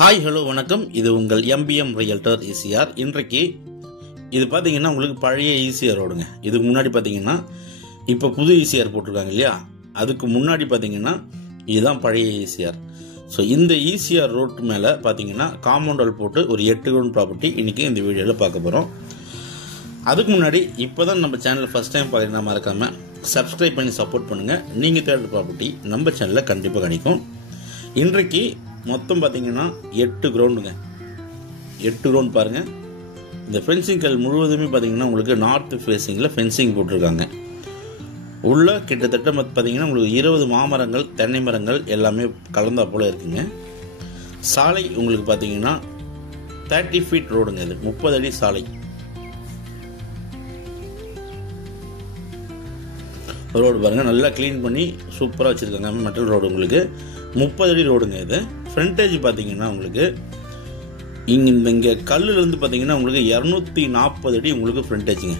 Hi hello வணக்கம். இது உங்கள் எம்பிஎம் ரியல்டர் ஈசிஆர். இன்றைக்கு இது பார்த்தீங்கன்னா உங்களுக்கு பழைய ஈசிஆர் ரோடுங்க. இதுக்கு முன்னாடி பார்த்தீங்கன்னா இப்போ புது ஈசிஆர் போட்டிருக்காங்க இல்லையா, அதுக்கு முன்னாடி பார்த்தீங்கன்னா இதுதான் பழைய ஈசிஆர். ஸோ இந்த ஈசிஆர் ரோட்டு மேலே பார்த்தீங்கன்னா காம்பவுண்ட் வால் போட்டு ஒரு 8 கிரவுண்ட் ப்ராப்பர்ட்டி இன்றைக்கி இந்த வீடியோவில் பார்க்க போகிறோம். அதுக்கு முன்னாடி இப்போ தான் நம்ம சேனல் ஃபஸ்ட் டைம் பார்க்குறீங்கன்னா மறக்காமல் சப்ஸ்கிரைப் பண்ணி சப்போர்ட் பண்ணுங்கள். நீங்கள் தேடுற ப்ராப்பர்ட்டி நம்ம சேனலில் கண்டிப்பாக கிடைக்கும். இன்றைக்கு மொத்தம் பார்த்தீங்கன்னா 8 கிரவுண்டுங்க. 8 கிரவுண்ட் பாருங்கள். இந்த ஃபென்சிங் கல் முழுவதுமே பார்த்தீங்கன்னா உங்களுக்கு நார்த் ஃபேஸிங்கில் ஃபென்சிங் போட்டிருக்காங்க. உள்ள கிட்டத்தட்ட பார்த்தீங்கன்னா உங்களுக்கு 20 மாமரங்கள், தென்னை மரங்கள் எல்லாமே கலந்தா போல் இருக்குங்க. சாலை உங்களுக்கு பார்த்தீங்கன்னா 30 ஃபீட் ரோடுங்க. இது 30 அடி சாலை. ரோடு பாருங்கள், நல்லா க்ளீன் பண்ணி சூப்பராக வச்சுருக்காங்க. மெட்டல் ரோடு உங்களுக்கு 30 அடி ரோடுங்க. இது ஃப்ரண்டேஜ் பார்த்தீங்கன்னா உங்களுக்கு இங்கே கல்லுலேருந்து பார்த்தீங்கன்னா உங்களுக்கு 240 அடி உங்களுக்கு ஃப்ரண்டேஜுங்க.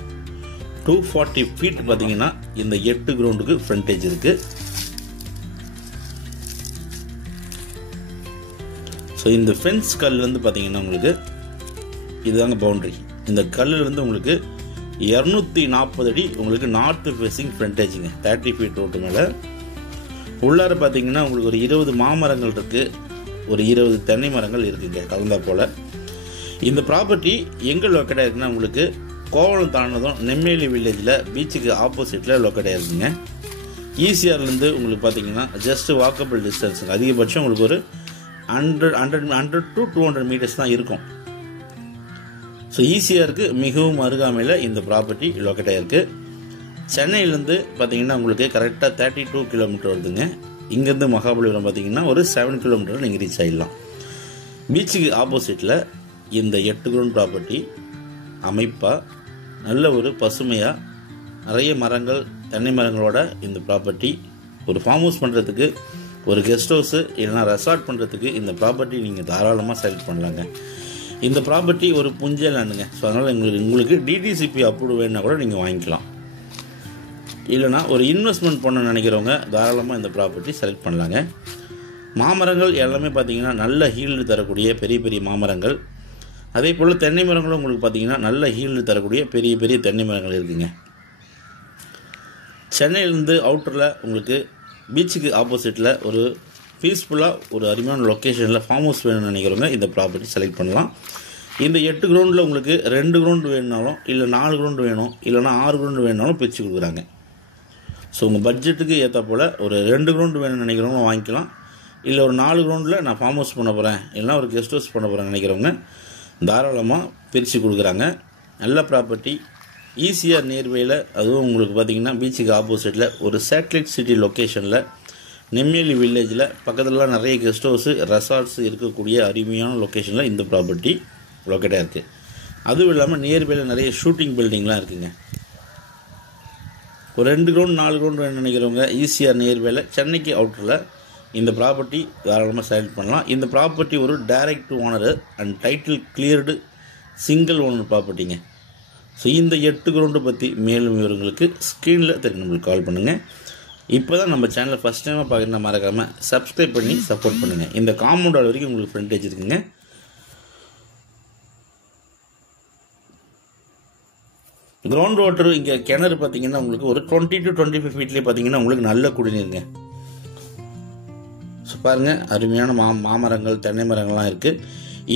240 ஃபீட் பார்த்தீங்கன்னா இந்த 8 கிரவுண்டுக்கு ஃப்ரண்டேஜ் இருக்கு. ஸோ இந்த ஃபென்ஸ் கல் வந்து பார்த்தீங்கன்னா உங்களுக்கு இதுதாங்க பவுண்டரி. இந்த கல்லுலேருந்து உங்களுக்கு 240 அடி உங்களுக்கு நார்த் ஃபேஸிங் ஃப்ரண்டேஜுங்க. 30 ஃபீட் ரோட்டு மேலே உள்ளார பார்த்தீங்கன்னா உங்களுக்கு ஒரு 20 மாமரங்கள் இருக்குது, ஒரு 20 தென்னை மரங்கள் இருக்குங்க கலந்தா போல். இந்த ப்ராப்பர்ட்டி எங்கே லொக்கேட் ஆயிருக்குன்னா உங்களுக்கு கோவளம் தாண்டதும் நெம்மேலி வில்லேஜில் பீச்சுக்கு ஆப்போசிட்டில் லொக்கேட் ஆயிருக்குங்க. ஈசிஆர்லேருந்து உங்களுக்கு பார்த்தீங்கன்னா ஜஸ்ட் வாக்கபிள் டிஸ்டன்ஸுங்க. அதிகபட்சம் உங்களுக்கு ஒரு 100 to 200 மீட்டர்ஸ் தான் இருக்கும். ஸோ ஈசிஆருக்கு மிகவும் அருகாமையில் இந்த ப்ராப்பர்ட்டி லொக்கேட் ஆயிருக்கு. சென்னையிலேருந்து பார்த்தீங்கன்னா உங்களுக்கு கரெக்டாக 32 கிலோமீட்டர் வருதுங்க. இங்கேருந்து மகாபலிபுரம் பார்த்தீங்கன்னா ஒரு 7 கிலோமீட்டர் நீங்கள் ரீச் ஆகிடலாம். பீச்சுக்கு ஆப்போசிட்டில் இந்த 8 கிரவுண்ட் ப்ராப்பர்ட்டி அமைப்பாக நல்ல ஒரு பசுமையாக நிறைய மரங்கள், தென்னை மரங்களோட இந்த ப்ராப்பர்ட்டி ஒரு ஃபார்ம் ஹவுஸ் பண்ணுறதுக்கு, ஒரு கெஸ்ட் ஹவுஸு இல்லைனா ரெசார்ட் பண்ணுறதுக்கு இந்த ப்ராப்பர்ட்டி நீங்கள் தாராளமாக செலக்ட் பண்ணலாங்க. இந்த ப்ராப்பர்ட்டி ஒரு புஞ்சை லேண்டுங்க. ஸோ அதனால் உங்களுக்கு டிடிசிபி அப்ரூவ் வேணுன்னா கூட நீங்கள் வாங்கிக்கலாம். இல்லைனா ஒரு இன்வெஸ்ட்மெண்ட் பண்ண நினைக்கிறவங்க தாராளமாக இந்த ப்ராப்பர்ட்டி செலக்ட் பண்ணலாங்க. மாமரங்கள் எல்லாமே பார்த்தீங்கன்னா நல்ல ஹீல்டு தரக்கூடிய பெரிய பெரிய மாமரங்கள், அதே போல் தென்னை மரங்களும் உங்களுக்கு பார்த்தீங்கன்னா நல்ல ஹீல்டு தரக்கூடிய பெரிய பெரிய தென்னை மரங்கள் இருக்குங்க. சென்னையிலேருந்து அவுட்டரில் உங்களுக்கு பீச்சுக்கு ஆப்போசிட்டில் ஒரு பீஸ்ஃபுல்லாக ஒரு அருமையான லொக்கேஷனில் ஃபார்ம் ஹவுஸ் வேணும்னு நினைக்கிறவங்க இந்த ப்ராப்பர்ட்டி செலக்ட் பண்ணலாம். இந்த 8 கிரவுண்டில் உங்களுக்கு 2 கிரவுண்டு வேணுனாலும், இல்லை 4 கிரவுண்டு வேணும், இல்லைனா 6 கிரவுண்டு வேணுனாலும் பிரித்து கொடுக்குறாங்க. ஸோ உங்கள் பட்ஜெட்டுக்கு ஏற்ற போல் ஒரு 2 கிரவுண்டு வேணும்னு நினைக்கிறவங்க வாங்கிக்கலாம். இல்லை ஒரு 4 கிரவுண்டில் நான் ஃபார்ம் ஹவுஸ் பண்ண போகிறேன், இல்லைனா ஒரு கெஸ்ட் ஹவுஸ் பண்ண போகிறேன் நினைக்கிறவங்க தாராளமாக பிரித்து கொடுக்குறாங்க. நல்ல ப்ராப்பர்ட்டி ஈசிஆர் நியர்பையில், அதுவும் உங்களுக்கு பார்த்தீங்கன்னா பீச்சுக்கு ஆப்போசிட்டில் ஒரு சேட்டலைட் சிட்டி லொக்கேஷனில் நெம்மேலி வில்லேஜில் பக்கத்துலலாம் நிறைய கெஸ்ட் ஹவுஸு, ரெசார்ட்ஸ் இருக்கக்கூடிய அருமையான லொக்கேஷனில் இந்த ப்ராப்பர்ட்டி லொக்கேட்டாக இருக்குது. அதுவும் இல்லாமல் நியர்பையில் நிறைய ஷூட்டிங் பில்டிங்லாம் இருக்குங்க. ஒரு 2 கிரவுண்ட் 4 கிரவுண்ட் வேணும்னு நினைக்கிறவங்க ஈசிஆர் நியர்பையில் சென்னைக்கு அவுட்டரில் இந்த ப்ராப்பர்ட்டி தாராளமாக செலக்ட் பண்ணலாம். இந்த ப்ராப்பர்ட்டி ஒரு direct owner and title cleared single owner ப்ராப்பர்ட்டிங்க. ஸோ இந்த 8 கிரவுண்டு பற்றி மேலும் விவரங்களுக்கு ஸ்க்ரீனில் தெரியும் நம்மளுக்கு கால் பண்ணுங்கள். இப்போ தான் நம்ம சேனலை ஃபஸ்ட் டைமாக பார்க்குறேன்னா மறக்காமல் சப்ஸ்கிரைப் பண்ணி சப்போர்ட் பண்ணுங்கள். இந்த காம்பவுண்ட் வால் வரைக்கும் உங்களுக்கு ஃப்ரண்டேஜ் இருக்குங்க. கிரவுண்ட் வாட்டர் இங்கே கிணறு பார்த்தீங்கன்னா உங்களுக்கு ஒரு 20 to 25 ஃபீட்லேயே பார்த்தீங்கன்னா உங்களுக்கு நல்ல குடிநீருங்க. ஸோ பாருங்கள், அருமையான மாமரங்கள், தென்னை மரங்கள்லாம் இருக்குது.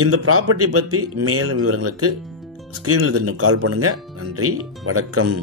இந்த ப்ராப்பர்ட்டி பற்றி மேலும் விவரங்களுக்கு ஸ்க்ரீனில் தெரியும் கால் பண்ணுங்கள். நன்றி, வணக்கம்.